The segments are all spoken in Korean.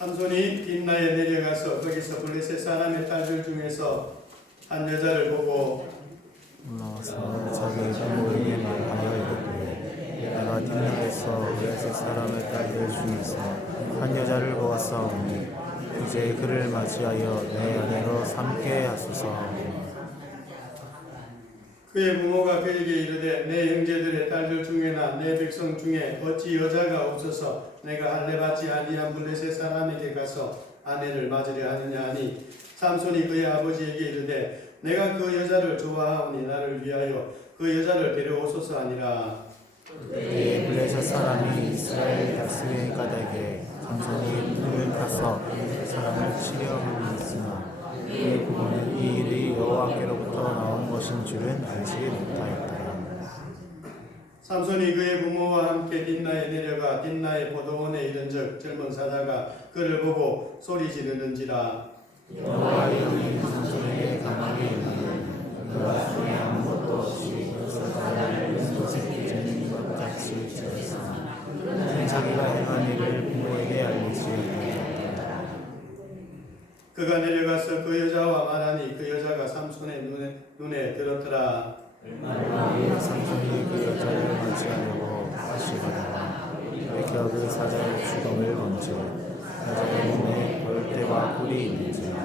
삼손이 딥나에 내려가서 거기서 블레셋 사람의 딸들 중에서 한 여자를 보고 올라와서 자기 부모에게 말하여 이르되 내가 딥나에서 블레셋 사람의 딸들 중에서 한 여자를 보았사오니 이제 그를 맞이하여 내 아내로 삼게 하소서. 그의 부모가 그에게 이르되 내 형제들의 딸들 중에나 내 백성 중에 어찌 여자가 없어서 내가 할례 받지 아니한 블레셋 사람에게 가서 아내를 맞으려 하느냐 하니 삼손이 그의 아버지에게 이르되 내가 그 여자를 좋아하오니 나를 위하여 그 여자를 데려오소서 하니라. 그때 블레셋 사람이 이스라엘 다스린 가닥에 삼손이 불을 타서 사람을 치려 함이 있으나 그의 부모는 이 일이 여호와께로부터 나온 것인 줄은 알지 못하였다. 삼손이 그의 부모와 함께 딥나에 내려가 딥나의 포도원에 이른즉 젊은 사자가 그를 보고 소리 지르는지라. 여호와의 영이 삼손에게 가만히 이르되 그가 손에 아무것도 없이 그것을 바다를 왼손에 재는 것 같이 지었으나 그는 자기가 행한 일을 부모에게 알리지 못하였다. 그가 내려가서 그 여자와 말하니 그 여자가 삼손의 눈에 들었더라. 삼손이 그 여자를 맞이하려고 다시 가다가 돌이켜 그 사자의 주검을 건져 여자의 몸에 벌떼와 꿀이 있는지라.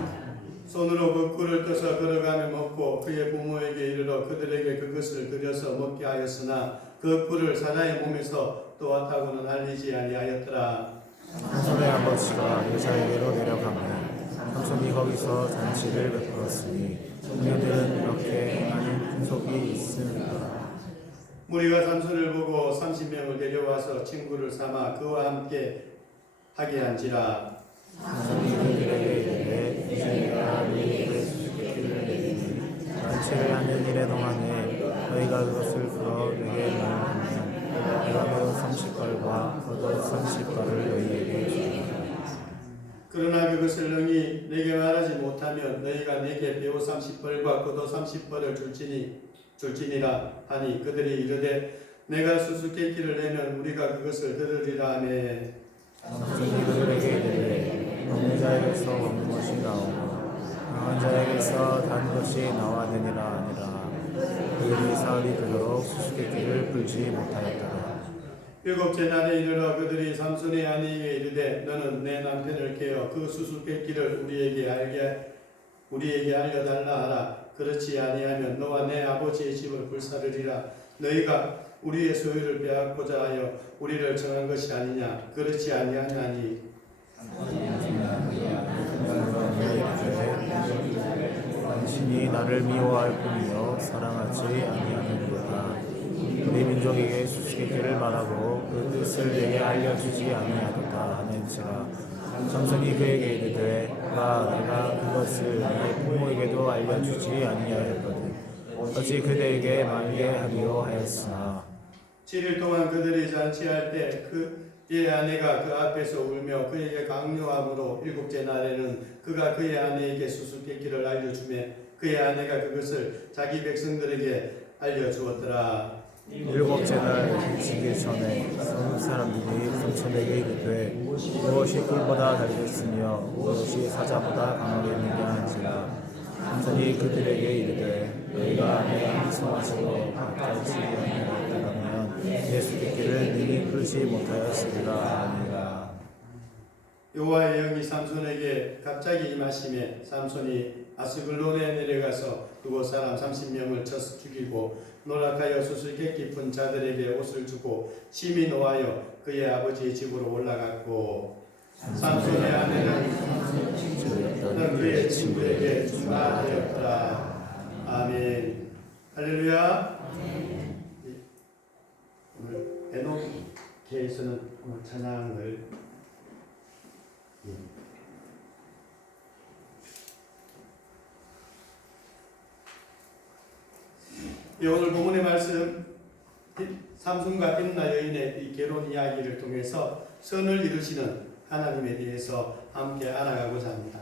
손으로 그 꿀을 떠서 걸어가며 먹고 그의 부모에게 이르러 그들에게 그것을 들여서 먹게 하였으나 그 꿀을 사자의 몸에서 또았다고는 알리지 아니하였더라. 삼손의 아버지가 여자에게로 내려가며 삼손이 거기서 잔치를 베풀었으니 그녀들은 이렇게 많은 풍속이 있습니다. 무리가 삼손을 보고 30명을 데려와서 친구를 삼아 그와 함께 하게 한지라. 삼손이 그들에게 이르되 이제 내가 너희에게 수수께끼를 내리니 잔치를 하는 일의 동안에 너희가 그것을 풀어 내게 말하면 내가 매우 30벌과 겉옷 30벌을 너희에게 주리라. 그러나 그것을 능히 내게 말하지 못하면 너희가 내게 배우 30벌과 겉옷 30벌을 줄지니라 하니 그들이 이르되 내가 수수께끼를 내면 우리가 그것을 들으리라 하매 삼손이 그들에게 이르되 없는 자에게서 없는 것이 나오고 강한 자에게서 단 것이 나와되니라 하니라. 그들이 사흘이 되도록 수수께끼를 풀지 못하였더라. 일곱째 날에 이르러 그들이 삼손의 아내에게 이르되 너는 내 남편을 깨어 그 수수께끼를 우리에게 알려달라 하라. 그렇지 아니하면 너와 내 아버지의 집을 불사르리라. 너희가 우리의 소유를 빼앗고자 하여 우리를 정한 것이 아니냐. 그렇지 아니하냐니. 당신이 나를 미워할 뿐이요 사랑하지 아니하는도다. 내 민족에게 수수께끼를 말하고 그 뜻을 내게 알려주지 아니하도다 하는지라. 삼손이 그에게 이르되 내가 그것을 내 부모에게도 알려주지 아니하였거든 어찌 그대에게 말게 하리요 하였으나 7일 동안 그들이 잔치할 때 그의 아내가 그 앞에서 울며 그에게 강요함으로 일곱째 날에는 그가 그의 아내에게 수수께끼를 알려주매 그의 아내가 그것을 자기 백성들에게 알려주었더라. 일곱째 날 지기 전에 성 사람들이 삼손에게 이르되 무엇이 꿀보다 달렸으며 무엇이 사자보다 강하겠느냐 한지라. 삼손이 그들에게 이르되 너희가 내가 항성하시고 가까이지 아니하였다면 내 수수께끼를 능히 풀지 못하였으리라 하니라. 여호와의 영이 삼손에게 갑자기 임하심에 삼손이 아스글론에 내려가서 그곳 사람 30명을 쳐서 죽이고 노력하여 수수께끼 푼 자들에게 옷을 주고 심히 노하여 그의 아버지의 집으로 올라갔고 삼손의 아내는 그의 친구에게 중화되었더라. 아멘. 할렐루야. 오늘 에녹계에서는 오늘 찬양을 오늘 본문의 말씀 삼손과 딥나 여인의 이 결혼 이야기를 통해서 선을 이루시는 하나님에 대해서 함께 알아가고자 합니다.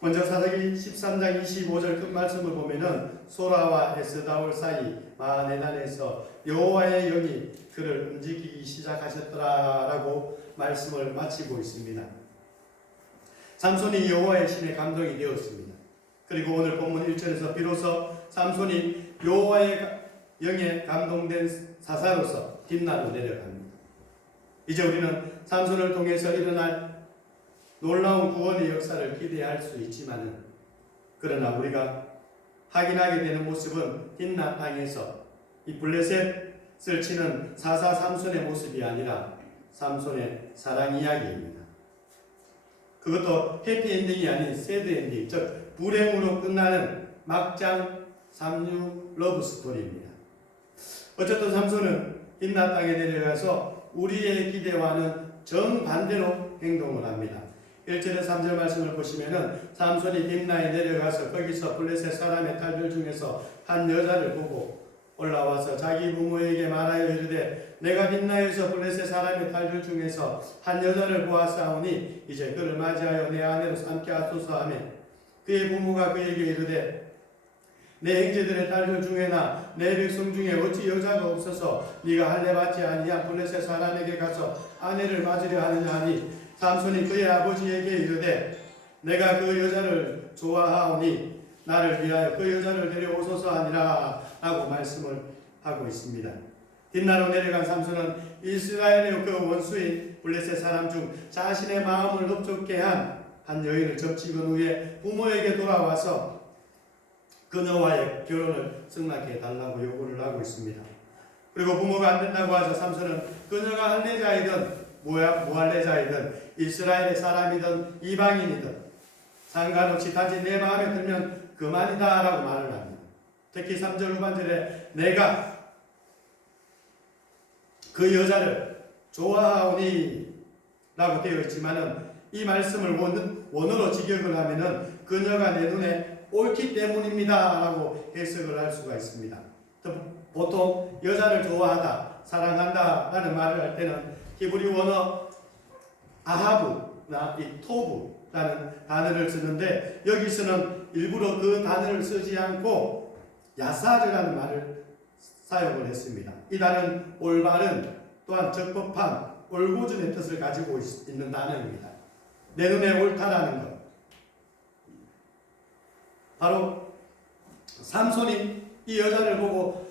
먼저 사사기 13장 25절 끝말씀을 보면은 소라와 에스다올 사이 마하네단에서 여호와의 영이 그를 움직이기 시작하셨더라라고 말씀을 마치고 있습니다. 삼손이 여호와의 신에 감동이 되었습니다. 그리고 오늘 본문 1절에서 비로소 삼손이 여호와의 영에 감동된 사사로서 딥나로 내려갑니다. 이제 우리는 삼손을 통해서 일어날 놀라운 구원의 역사를 기대할 수 있지만은, 그러나 우리가 확인하게 되는 모습은 딥나 땅에서 이 블레셋을 치는 사사 삼손의 모습이 아니라 삼손의 사랑 이야기입니다. 그것도 해피엔딩이 아닌 새드엔딩, 즉 불행으로 끝나는 막장 삼류 러브 스토리입니다. 어쨌든 삼손은 딥나 땅에 내려가서 우리의 기대와는 정반대로 행동을 합니다. 1절에 3절 말씀을 보시면은 삼손이 딥나에 내려가서 거기서 블레셋 사람의 딸들 중에서 한 여자를 보고 올라와서 자기 부모에게 말하여 이르되 내가 딥나에서 블레셋 사람의 딸들 중에서 한 여자를 보았사오니 이제 그를 맞이하여 내 아내로 삼게 하소서 하며, 그의 부모가 그에게 이르되 내 형제들의 딸들 중에나 내 백성 중에 어찌 여자가 없어서 네가 할례 받지 아니한 블레셋 사람에게 가서 아내를 맞으려 하느냐 하니, 삼손이 그의 아버지에게 이르되 내가 그 여자를 좋아하오니 나를 위하여 그 여자를 데려오소서 하니라 라고 말씀을 하고 있습니다. 딥나로 내려간 삼손은 이스라엘의 그 원수인 블레셋 사람 중 자신의 마음을 흡족해 한 여인을 접찍은 후에 부모에게 돌아와서 그녀와의 결혼을 승낙해 달라고 요구를 하고 있습니다. 그리고 부모가 안 된다고 하자 삼손은 그녀가 할례자이든 무할례자이든 이스라엘의 사람이든 이방인이든 상관없이 단지 내 마음에 들면 그만이다 라고 말을 합니다. 특히 3절 후반절에 내가 그 여자를 좋아하오니 라고 되어 있지만은 이 말씀을 원어로 직역을 하면은 그녀가 내 눈에 옳기 때문입니다 라고 해석을 할 수가 있습니다. 보통 여자를 좋아하다, 사랑한다 라는 말을 할 때는 히브리 원어 아하브나 이 토브라는 단어를 쓰는데, 여기서는 일부러 그 단어를 쓰지 않고 야사르라는 말을 사용을 했습니다. 이 단어는 올바른, 또한 적법한, 올고준의 뜻을 가지고 있는 단어입니다. 내 눈에 옳다라는 것. 바로 삼손이 이 여자를 보고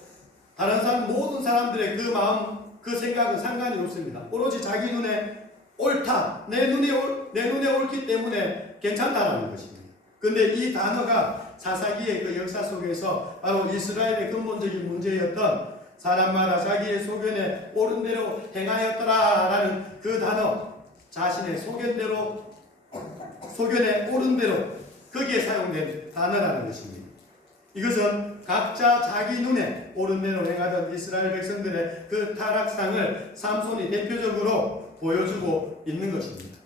다른 사람, 모든 사람들의 그 마음, 그 생각은 상관이 없습니다. 오로지 자기 눈에 옳다, 내 눈에 옳기 때문에 괜찮다라는 것입니다. 근데 이 단어가 사사기의 그 역사 속에서 바로 이스라엘의 근본적인 문제였던 사람마다 자기의 소견에 옳은 대로 행하였더라라는 그 단어, 자신의 소견에 옳은 대로 거기에 사용된 단어라는 것입니다. 이것은 각자 자기 눈에 옳은 대로 행하던 이스라엘 백성들의 그 타락상을 삼손이 대표적으로 보여주고 있는 것입니다.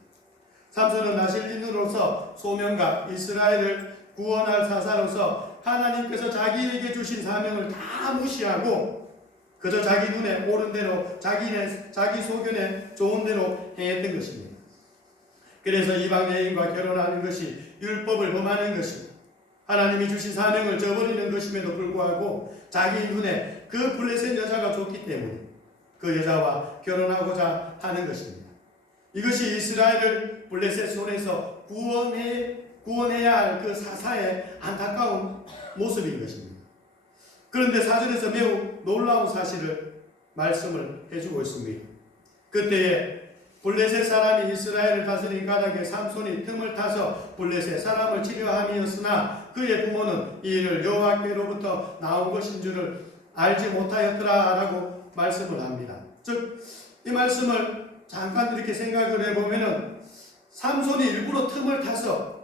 삼손은 나실린으로서 소명과 이스라엘을 구원할 사사로서 하나님께서 자기에게 주신 사명을 다 무시하고 그저 자기 눈에 옳은 대로 자기 소견에 좋은 대로 행했던 것입니다. 그래서 이방 여인과 결혼하는 것이 율법을 범하는 것이고 하나님이 주신 사명을 저버리는 것임에도 불구하고 자기 눈에 그 블레셋 여자가 좋기 때문에 그 여자와 결혼하고자 하는 것입니다. 이것이 이스라엘을 블레셋 손에서 구원해야 할 그 사사의 안타까운 모습인 것입니다. 그런데 사전에서 매우 놀라운 사실을 말씀을 해주고 있습니다. 그때에 블레셋 사람이 이스라엘을 다스린 까닭에 삼손이 틈을 타서 블레셋 사람을 치려함이었으나 그의 부모는 이 일을 여호와께로부터 나온 것인 줄을 알지 못하였더라 라고 말씀을 합니다. 즉 이 말씀을 잠깐 이렇게 생각을 해보면은 삼손이 일부러 틈을 타서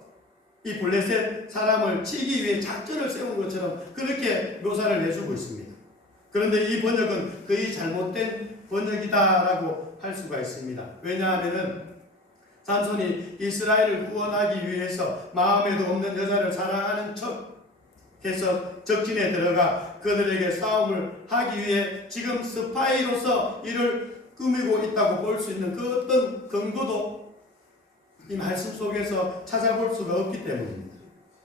이 블레셋 사람을 치기 위해 작전을 세운 것처럼 그렇게 묘사를 해주고 있습니다. 그런데 이 번역은 거의 잘못된 번역이다라고 할 수가 있습니다. 왜냐하면은 삼손이 이스라엘을 구원하기 위해서 마음에도 없는 여자를 사랑하는 척 해서 적진에 들어가 그들에게 싸움을 하기 위해 지금 스파이로서 이를 꾸미고 있다고 볼 수 있는 그 어떤 근거도 이 말씀 속에서 찾아볼 수가 없기 때문입니다.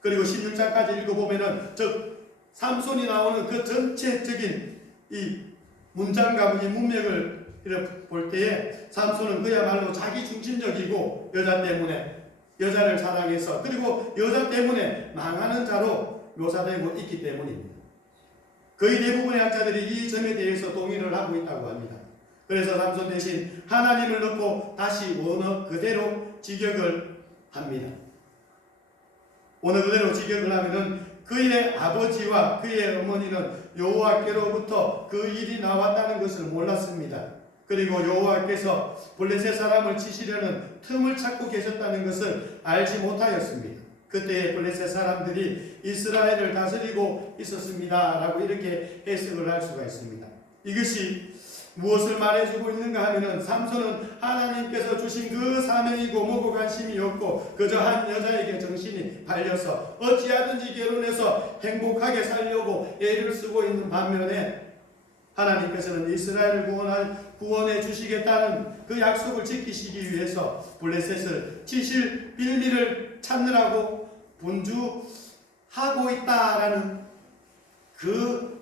그리고 16장까지 읽어보면은 즉 삼손이 나오는 그 전체적인 이 문장과 이 문맥을 볼 때에 삼손은 그야말로 자기 중심적이고 여자 때문에 여자를 사랑해서 그리고 여자 때문에 망하는 자로 묘사되고 있기 때문입니다. 거의 대부분의 학자들이 이 점에 대해서 동의를 하고 있다고 합니다. 그래서 삼손 대신 하나님을 넣고 다시 원어 그대로 직역을 합니다. 원어 그대로 직역을 하면은 그의 아버지와 그의 어머니는 여호와께로부터 그 일이 나왔다는 것을 몰랐습니다. 그리고 여호와께서 블레셋 사람을 치시려는 틈을 찾고 계셨다는 것을 알지 못하였습니다. 그때 블레셋 사람들이 이스라엘을 다스리고 있었습니다 라고 이렇게 해석을 할 수가 있습니다. 이것이 무엇을 말해주고 있는가 하면은 삼손은 하나님께서 주신 그 사명이고 뭐고 관심이 없고 그저 한 여자에게 정신이 팔려서 어찌하든지 결혼해서 행복하게 살려고 애를 쓰고 있는 반면에 하나님께서는 이스라엘을 구원해 주시겠다는 그 약속을 지키시기 위해서 블레셋을 치실 빌미를 찾느라고 분주하고 있다라는 그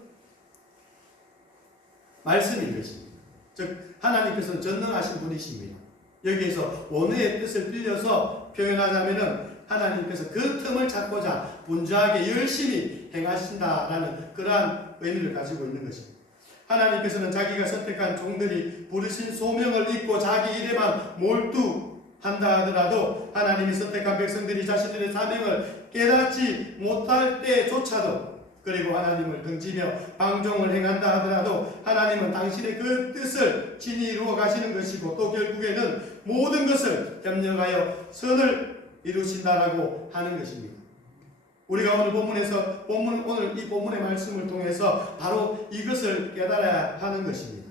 말씀인 것입니다. 즉 하나님께서는 전능하신 분이십니다. 여기에서 원어의 뜻을 빌려서 표현하자면은 하나님께서 그 틈을 찾고자 분주하게 열심히 행하신다라는 그러한 의미를 가지고 있는 것입니다. 하나님께서는 자기가 선택한 종들이 부르신 소명을 잊고 자기 일에만 몰두한다 하더라도 하나님이 선택한 백성들이 자신들의 사명을 깨닫지 못할 때조차도 그리고 하나님을 등지며 방종을 행한다 하더라도 하나님은 당신의 그 뜻을 친히 이루어 가시는 것이고 또 결국에는 모든 것을 협력하여 선을 이루신다라고 하는 것입니다. 우리가 오늘 본문에서 오늘 이 본문의 말씀을 통해서 바로 이것을 깨달아야 하는 것입니다.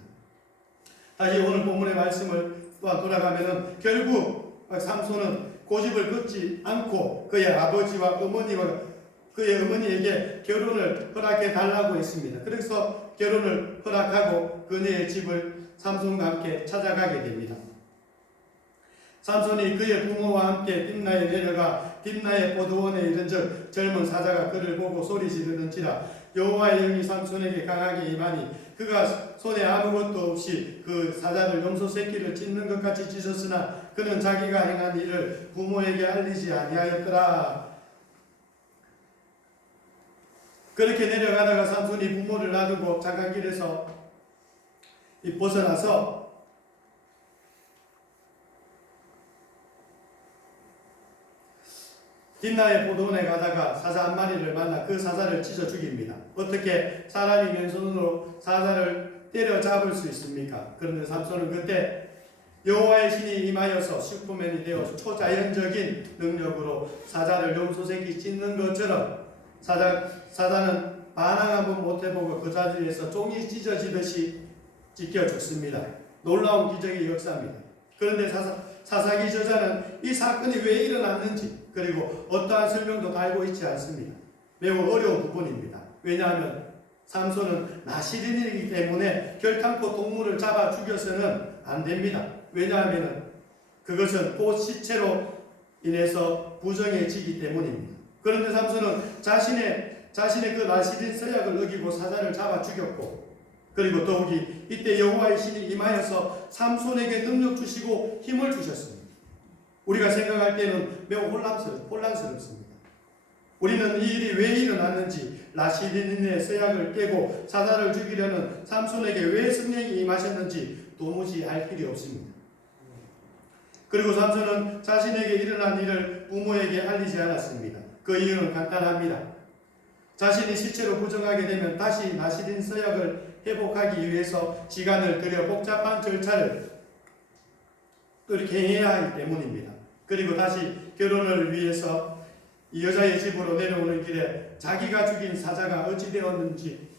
다시 오늘 본문의 말씀을 또한 돌아가면은 결국 삼손은 고집을 걷지 않고 그의 아버지와 어머니와 그의 어머니에게 결혼을 허락해 달라고 했습니다. 그래서 결혼을 허락하고 그녀의 집을 삼손과 함께 찾아가게 됩니다. 삼손이 그의 부모와 함께 딥나에 내려가 딥나의 포도원에 이른즉 젊은 사자가 그를 보고 소리 지르는지라 여호와의 영이 삼손에게 강하게 임하니 그가 손에 아무것도 없이 그 사자를 염소 새끼를 찢는 것 같이 찢었으나 그는 자기가 행한 일을 부모에게 알리지 아니하였더라. 그렇게 내려가다가 삼손이 부모를 놔두고 잠깐 길에서 벗어나서 딥나의 포도원에 가다가 사자 한 마리를 만나 그 사자를 찢어 죽입니다. 어떻게 사람이 맨손으로 사자를 때려잡을 수 있습니까? 그런데 삼손은 그때 여호와의 신이 임하여서 슈퍼맨이 되어 초자연적인 능력으로 사자를 염소새끼 찢는 것처럼 사자는 반항 한번 못해보고 그 자리에서 종이 찢어지듯이 찢겨 죽습니다. 놀라운 기적의 역사입니다. 그런데 사사기 저자는 이 사건이 왜 일어났는지 그리고 어떠한 설명도 달고 있지 않습니다. 매우 어려운 부분입니다. 왜냐하면 삼손은 나시린이기 때문에 결탄코 동물을 잡아 죽여서는 안 됩니다. 왜냐하면 그것은 곧 시체로 인해서 부정해지기 때문입니다. 그런데 삼손은 자신의 그 나시린 서약을 어기고 사자를 잡아 죽였고 그리고 더욱이 이때 여호와의 신이 임하여서 삼손에게 능력 주시고 힘을 주셨습니다. 우리가 생각할 때는 매우 혼란스럽습니다. 우리는 이 일이 왜 일어났는지 라시딘의 서약을 깨고 사자를 죽이려는 삼손에게 왜 성령이 임하셨는지 도무지 알 길이 없습니다. 그리고 삼손은 자신에게 일어난 일을 부모에게 알리지 않았습니다. 그 이유는 간단합니다. 자신이 시체로 부정하게 되면 다시 나시린 서약을 회복하기 위해서 시간을 들여 복잡한 절차를 또 이렇게 해야 하기 때문입니다. 그리고 다시 결혼을 위해서 이 여자의 집으로 내려오는 길에 자기가 죽인 사자가 어찌 되었는지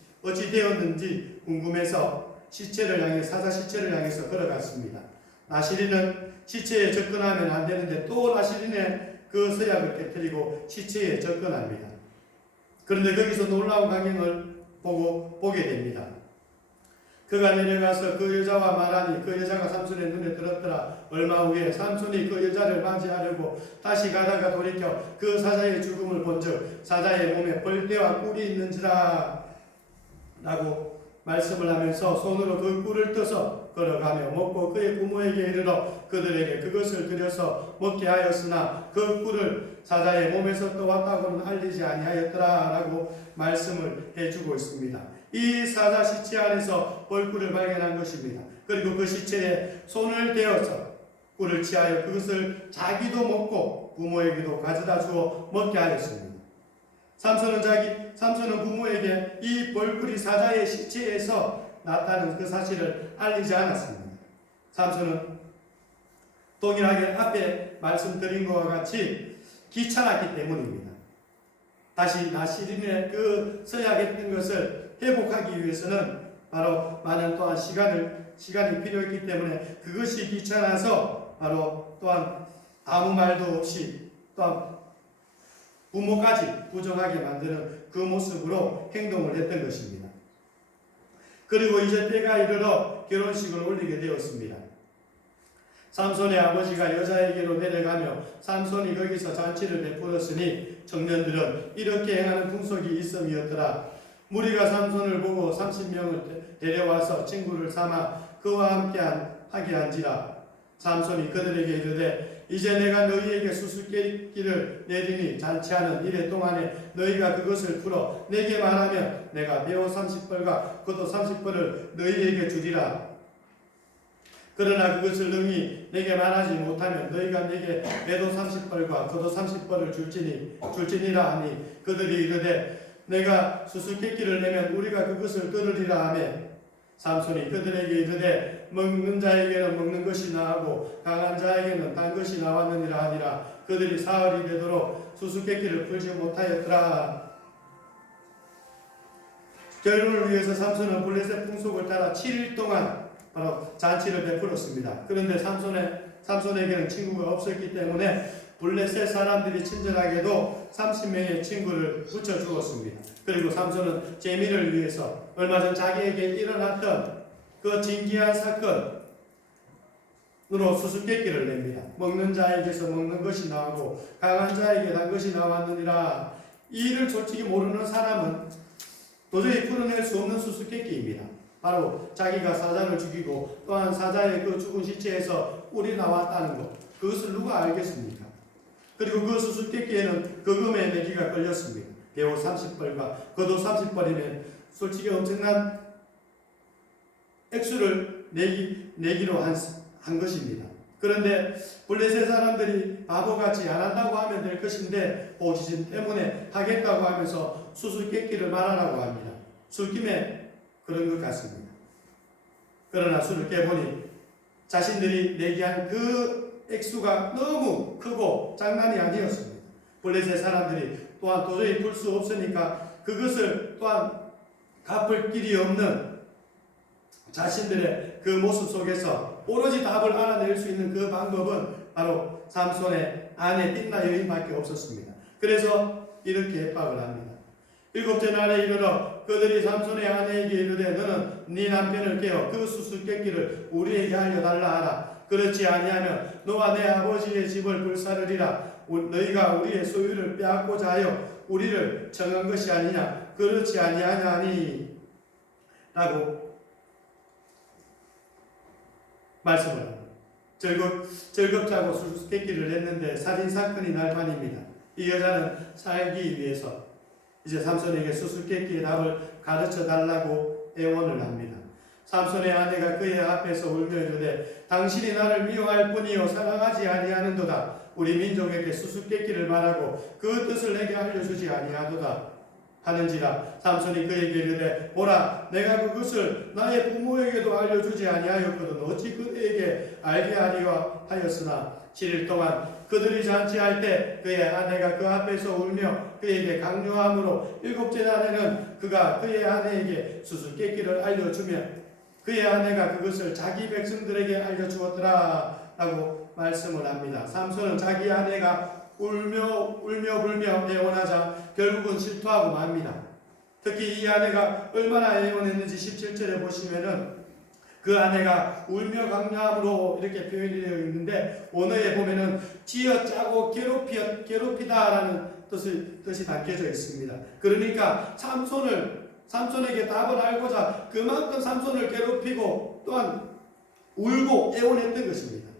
궁금해서 사자 시체를 향해서 걸어갔습니다. 나시린은 시체에 접근하면 안 되는데 또 나시린의 그 서약을 깨뜨리고 시체에 접근합니다. 그런데 거기서 놀라운 광경을 보게 됩니다. 그가 내려가서 그 여자와 말하니 그 여자가 삼손의 눈에 들었더라. 얼마 후에 삼손이 그 여자를 맞이하려고 다시 가다가 돌이켜 그 사자의 죽음을 본즉 사자의 몸에 벌떼와 꿀이 있는지라 라고 말씀을 하면서 손으로 그 꿀을 떠서 걸어가며 먹고 그의 부모에게 이르러 그들에게 그것을 드려서 먹게 하였으나 그 꿀을 사자의 몸에서 떠왔다고는 알리지 아니하였더라 라고 말씀을 해주고 있습니다. 이 사자 시체 안에서 벌꿀을 발견한 것입니다. 그리고 그 시체에 손을 대어서 꿀을 취하여 그것을 자기도 먹고 부모에게도 가져다 주어 먹게 하였습니다. 삼손은 부모에게 이 벌꿀이 사자의 시체에서 났다는 그 사실을 알리지 않았습니다. 삼손은 동일하게 앞에 말씀드린 것과 같이 귀찮았기 때문입니다. 다시 나시린의 그 서약했던 것을 회복하기 위해서는 바로 많은 또한 시간이 필요했기 때문에 그것이 귀찮아서 바로 또한 아무 말도 없이 또한 부모까지 부정하게 만드는 그 모습으로 행동을 했던 것입니다. 그리고 이제 때가 이르러 결혼식을 올리게 되었습니다. 삼손의 아버지가 여자에게로 내려가며 삼손이 거기서 잔치를 베풀었으니 청년들은 이렇게 행하는 풍속이 있음이었더라. 무리가 삼손을 보고 30명을 데려와서 친구를 삼아 그와 함께 하게 한지라. 삼손이 그들에게 이르되 이제 내가 너희에게 수수께끼를 내리니 잔치하는 이래 동안에 너희가 그것을 풀어 내게 말하면 내가 배우 30벌과 겉옷 30벌을 너희에게 주리라. 그러나 그것을 능히 내게 말하지 못하면 너희가 내게 배도 30벌과 겉옷 30벌을 줄지니라 하니 그들이 이르되 내가 수수께끼를 내면 우리가 그것을 들으리라 하매 삼손이 그들에게 이르되 먹는 자에게는 먹는 것이 나하고 강한 자에게는 단 것이 나왔느니라 하니라. 그들이 사흘이 되도록 수수께끼를 풀지 못하였더라. 결혼을 위해서 삼손은 블레셋 풍속을 따라 7일 동안 바로 잔치를 베풀었습니다. 그런데 삼손에게는 친구가 없었기 때문에 블레셋 사람들이 친절하게도 30명의 친구를 붙여주었습니다. 그리고 삼손은 재미를 위해서 얼마 전 자기에게 일어났던 그 진기한 사건으로 수수께끼를 냅니다. 먹는 자에게서 먹는 것이 나오고 강한 자에게 단 것이 나왔느니라. 이 일을 솔직히 모르는 사람은 도저히 풀어낼 수 없는 수수께끼입니다. 바로 자기가 사자를 죽이고 또한 사자의 그 죽은 시체에서 꿀이 나왔다는 것, 그것을 누가 알겠습니까? 그리고 그 수수께끼에는 거금의 내기가 걸렸습니다. 배우 30벌과 겉옷 30벌이면 솔직히 엄청난 액수를 내기로 한 것입니다. 그런데 블레셋 사람들이 바보같이 안 한다고 하면 될 것인데 호기심 때문에 하겠다고 하면서 수수께끼를 말하라고 합니다. 술김에 그런 것 같습니다. 그러나 술을 깨보니 자신들이 내기한 그 액수가 너무 크고 장난이 아니었습니다. 블레셋 사람들이 또한 도저히 풀 수 없으니까 그것을 또한 갚을 길이 없는 자신들의 그 모습 속에서 오로지 답을 알아낼 수 있는 그 방법은 바로 삼손의 아내 딘나 여인밖에 없었습니다. 그래서 이렇게 협박을 합니다. 7째 날에 이르러 그들이 삼손의 아내에게 이르되 너는 네 남편을 깨어 그 수수께끼를 우리에게 알려달라 하라. 그렇지 아니하면 너와 내 아버지의 집을 불사르리라. 너희가 우리의 소유를 빼앗고자 하여 우리를 청한 것이 아니냐. 그렇지 아니하냐니 라고 말씀을 합니다. 절겁자고 수수께끼를 냈는데 살인사건이 날 판입니다. 이 여자는 살기 위해서 이제 삼손에게 수수께끼의 답을 가르쳐 달라고 애원을 합니다. 삼손의 아내가 그의 앞에서 울며 이르되 당신이 나를 미워할 뿐이요 사랑하지 아니하는도다. 우리 민족에게 수수께끼를 말하고 그 뜻을 내게 알려주지 아니하도다 하는지라. 삼손이 그에게 이르되 보라 내가 그것을 나의 부모에게도 알려주지 아니하였거든 어찌 그에게 알게 하리와 하였으나 7일 동안 그들이 잔치할 때 그의 아내가 그 앞에서 울며 그에게 강요함으로 7째 날에는 그가 그의 아내에게 수수께끼를 알려주며 그의 아내가 그것을 자기 백성들에게 알려주었더라 라고 말씀을 합니다. 삼손은 자기 아내가 울며 불며 애원하자 결국은 실토하고 맙니다. 특히 이 아내가 얼마나 애원했는지 17절에 보시면은 그 아내가 울며 강요함으로 이렇게 표현이 되어 있는데 원어에 보면은 쥐어짜고 괴롭히다라는 뜻이 담겨져 있습니다. 그러니까 삼손을 삼손에게 답을 알고자 그만큼 삼손을 괴롭히고 또한 울고 애원했던 것입니다.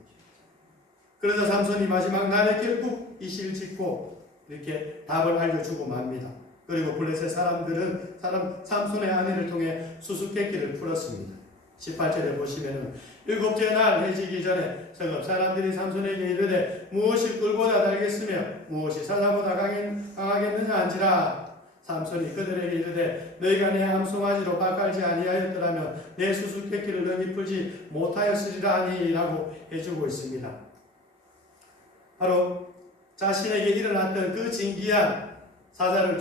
그러자 삼손이 마지막 날에 결국 이실을 짓고 이렇게 답을 알려주고 맙니다. 그리고 블레셋 사람들은 삼손의 아내를 통해 수수께끼를 풀었습니다. 18절에 보시면은 일곱째 날 해지기 전에 성읍 사람들이 삼손에게 이르되 무엇이 꿀보다 달겠으며 무엇이 사자보다 강하겠느냐 한지라. 삼손이 그들에게 이르되 너희가 내 암송아지로 밭갈지 아니하였더라면 내 수수께끼를 너희 풀지 못하였으리라 하니라고 해주고 있습니다. 바로 자신에게 일어났던 그 진기한 사자를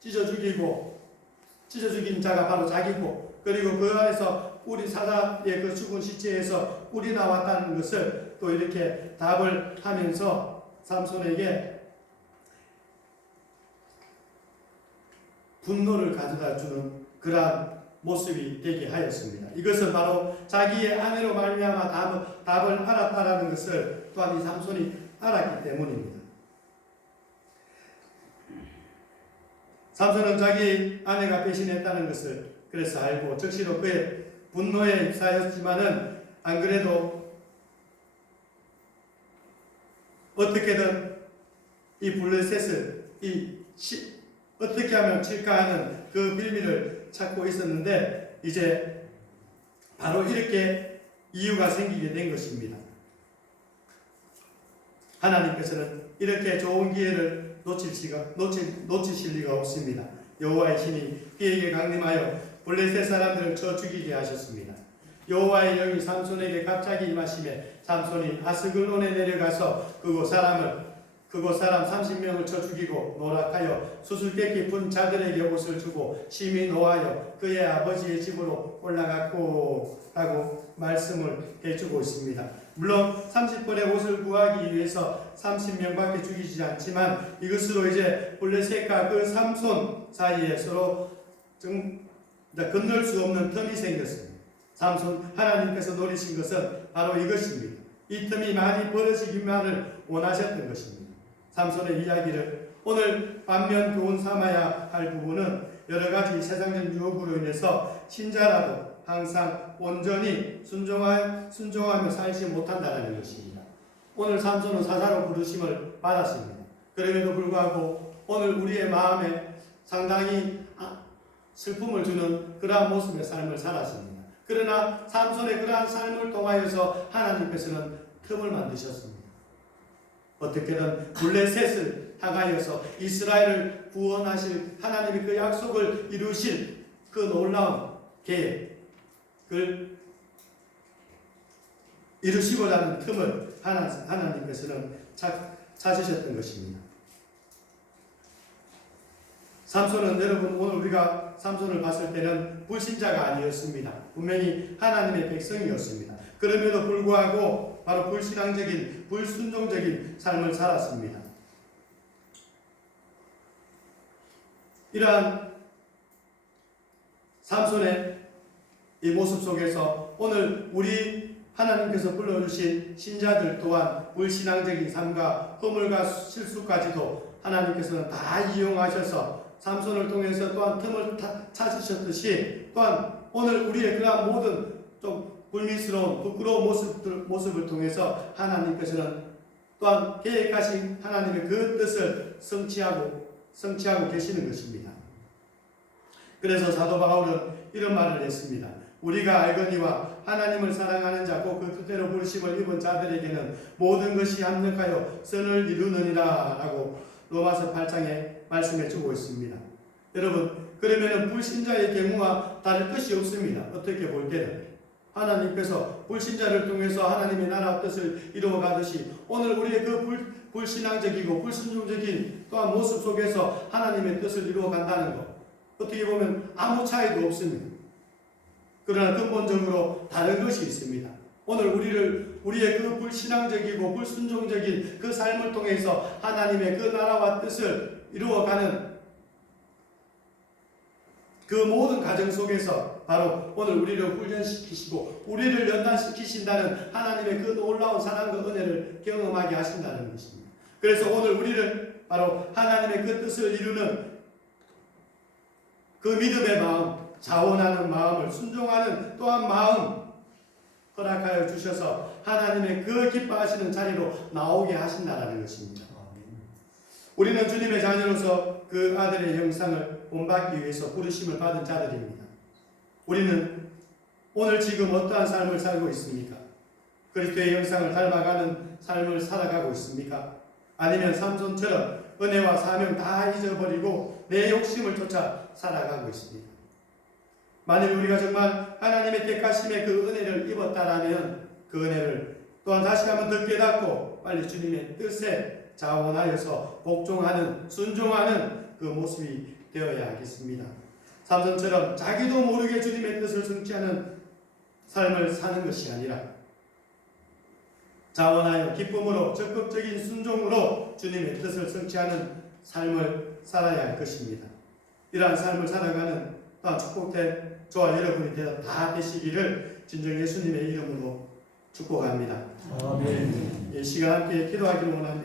찢어 죽인 자가 바로 자기고, 그리고 그 안에서 꿀이 사자의 그 죽은 시체에서 꿀이 나왔다는 것을 또 이렇게 답을 하면서 삼손에게 분노를 가져다 주는 그러한 모습이 되게 하였습니다. 이것은 바로 자기의 아내로 말미암아 답을 알았다라는 것을 또한 이 삼손이 알았기 때문입니다. 삼손은 자기 아내가 배신했다는 것을 그래서 알고 즉시로 그의 분노에 휩싸였지만은 안 그래도 어떻게든 이 블레셋을 어떻게 하면 칠까 하는 그 비밀을 찾고 있었는데 이제 바로 이렇게 이유가 생기게 된 것입니다. 하나님께서는 이렇게 좋은 기회를 놓치실 리가 없습니다. 여호와의 신이 그에게 강림하여 블레셋 사람들을 쳐 죽이게 하셨습니다. 여호와의 영이 삼손에게 갑자기 임하심에 삼손이 아스글론에 내려가서 그곳 사람 30명을 쳐 죽이고 노락하여 수수께끼 푼 자들에게 옷을 주고 심히 노하여 그의 아버지의 집으로 올라갔고 라고 말씀을 해주고 있습니다. 물론 30벌의 옷을 구하기 위해서 30명밖에 죽이지 않지만 이것으로 이제 블레셋과 그 삼손 사이에 서로 건널 수 없는 틈이 생겼습니다. 삼손 하나님께서 노리신 것은 바로 이것입니다. 이 틈이 많이 벌어지기만을 원하셨던 것입니다. 삼손의 이야기를 오늘 반면 교훈 삼아야 할 부분은 여러 가지 세상적 유혹으로 인해서 신자라도 항상 온전히 순종하며 살지 못한다는 것입니다. 오늘 삼손은 사자로 부르심을 받았습니다. 그럼에도 불구하고 오늘 우리의 마음에 상당히 슬픔을 주는 그러한 모습의 삶을 살았습니다. 그러나 삼손의 그러한 삶을 통하여서 하나님께서는 틈을 만드셨습니다. 어떻게든 블레셋을 향하여서 이스라엘을 구원하실 하나님의 그 약속을 이루실 그 놀라운 계획을 이루시고자 하는 틈을 하나님께서는 찾으셨던 것입니다. 삼손은 여러분 오늘 우리가 삼손을 봤을 때는 불신자가 아니었습니다. 분명히 하나님의 백성이었습니다. 그럼에도 불구하고 바로 불신앙적인 불순종적인 삶을 살았습니다. 이러한 삼손의 이 모습 속에서 오늘 우리 하나님께서 불러주신 신자들 또한 불신앙적인 삶과 허물과 실수까지도 하나님께서는 다 이용하셔서 삼손을 통해서 또한 틈을 찾으셨듯이 또한 오늘 우리의 그러한 모든 좀 불미스러운 부끄러운 모습을 통해서 하나님께서는 또한 계획하신 하나님의 그 뜻을 성취하고 계시는 것입니다. 그래서 사도 바울은 이런 말을 했습니다. 우리가 알거니와 하나님을 사랑하는 자 곧 그 뜻대로 부르심을 입은 자들에게는 모든 것이 합력하여 선을 이루느니라 라고 로마서 8장에 말씀해 주고 있습니다. 여러분 그러면 불신자의 경우와 다를 것이 없습니다. 어떻게 볼 때는 하나님께서 불신자를 통해서 하나님의 나라 뜻을 이루어 가듯이 오늘 우리의 그 불신앙적이고 불순종적인 또한 모습 속에서 하나님의 뜻을 이루어 간다는 것 어떻게 보면 아무 차이도 없습니다. 그러나 근본적으로 다른 것이 있습니다. 오늘 우리의 그 불신앙적이고 불순종적인 그 삶을 통해서 하나님의 그 나라와 뜻을 이루어가는 그 모든 과정 속에서 바로 오늘 우리를 훈련시키시고 우리를 연단시키신다는 하나님의 그 놀라운 사랑과 은혜를 경험하게 하신다는 것입니다. 그래서 오늘 우리를 바로 하나님의 그 뜻을 이루는 그 믿음의 마음, 자원하는 마음을 순종하는 또한 마음 허락하여 주셔서 하나님의 그 기뻐하시는 자리로 나오게 하신다라는 것입니다. 우리는 주님의 자녀로서 그 아들의 형상을 본받기 위해서 부르심을 받은 자들입니다. 우리는 오늘 지금 어떠한 삶을 살고 있습니까? 그리스도의 형상을 닮아가는 삶을 살아가고 있습니까? 아니면 삼손처럼 은혜와 사명 다 잊어버리고 내 욕심을 쫓아 살아가고 있습니다. 만일 우리가 정말 하나님의 택하심의 그 은혜를 입었다라면 그 은혜를 또한 다시 한번 더 깨닫고 빨리 주님의 뜻에 자원하여서 복종하는 순종하는 그 모습이 되어야 하겠습니다. 삼손처럼 자기도 모르게 주님의 뜻을 성취하는 삶을 사는 것이 아니라 자원하여 기쁨으로 적극적인 순종으로 주님의 뜻을 성취하는 삶을 살아야 할 것입니다. 이러한 삶을 살아가는 또한 축복된 저와 여러분이 다 되시기를 진정 예수님의 이름으로 축복합니다. 아멘. 이 시간 함께 기도하기를 원합니다.